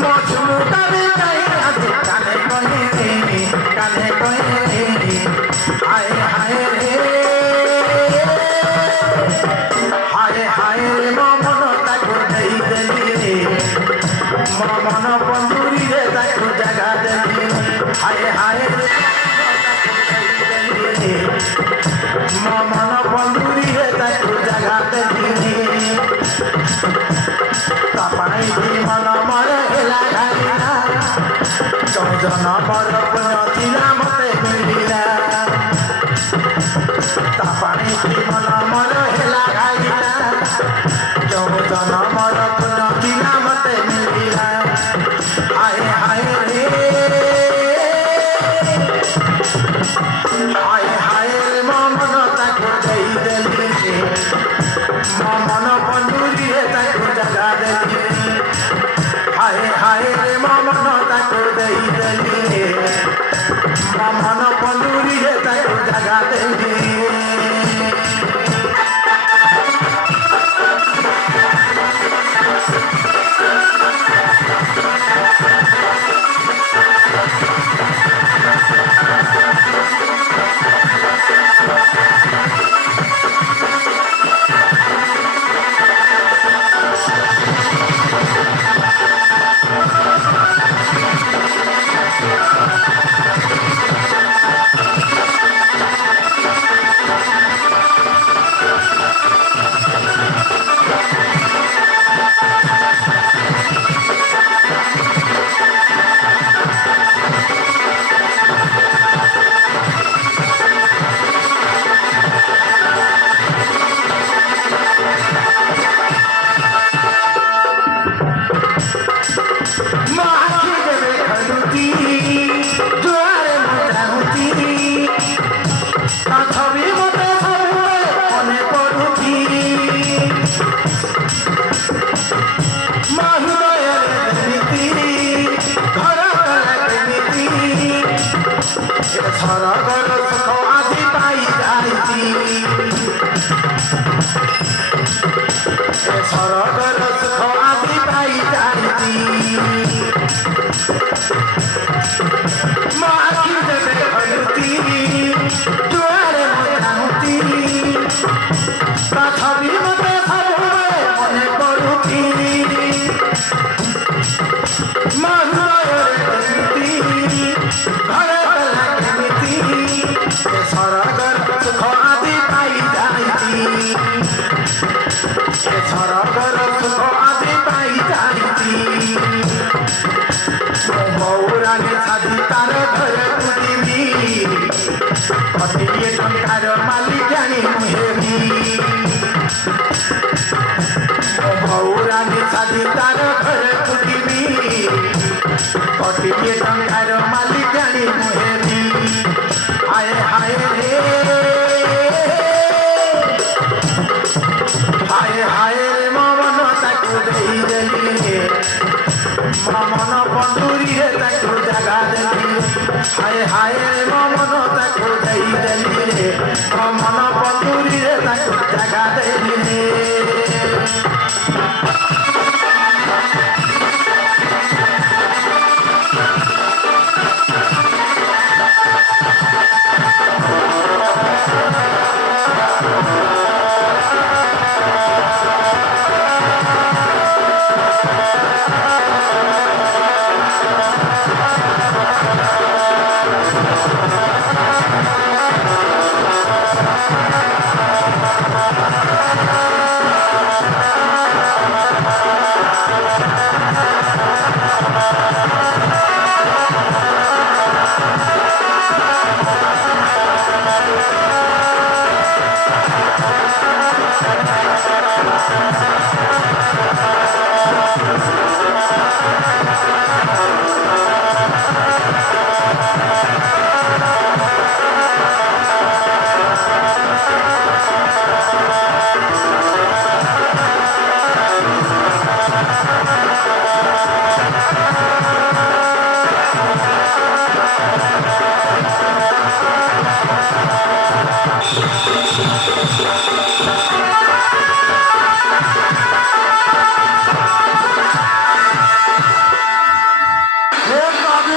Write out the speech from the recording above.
মজনুটারে যাই আছে কানে কয়ে হায় হায় রে হায় হায় রে মন তাকে দেই দেলি রে মন বন্ধুরি রে তাকে জাগা দেলি হায় হায় রে মন বন্ধুরি রে তাকে জাগা দেলি তাপাই মন মর হেলা ঘাইলা চৌজন মর পুণ্য ଥିଲା মতে মিলিলা তাপাই মন মর হেলা ঘাইলা চৌজন মর পুণ্য ଥିଲା মতে মিলিলা হায় হায় রে হায় হায় রে মন তাকে দেই দেলি মন বন্ধুরি রে তাকে জাগা দেলি হায় হায় রে মন তাকে দেই দেলি মন বন্ধুরি রে তাকে জাগা দেলি সরগর সুখ আদি পাই যাইছি সরগর সুখ আদি পাই যাইছি মাখি দেবে ঘরতি দুয়ারে মোটামুটি তথাপি মতে সবুবে মনে পড়ুছি সরগর সুখ আদি পাই যাইছি সরগর সুখ আদি পাই যাইছি বৌরাগে সাজি তার ঘরে পুজিবি কটিয়ে টঙ্কার মালিক জানি মুহেবি বৌরাগে সাজি তার ঘরে পুজিবি কটিয়ে টঙ্কার মালিক জানি মুহেবি হায় হায় রে হায় হায় রে মন তাকে দেই দেলি মন বন্ধুরি রে তাকে জাগা দেলি হায় হায় রে মন তাকে দেই দেলি রে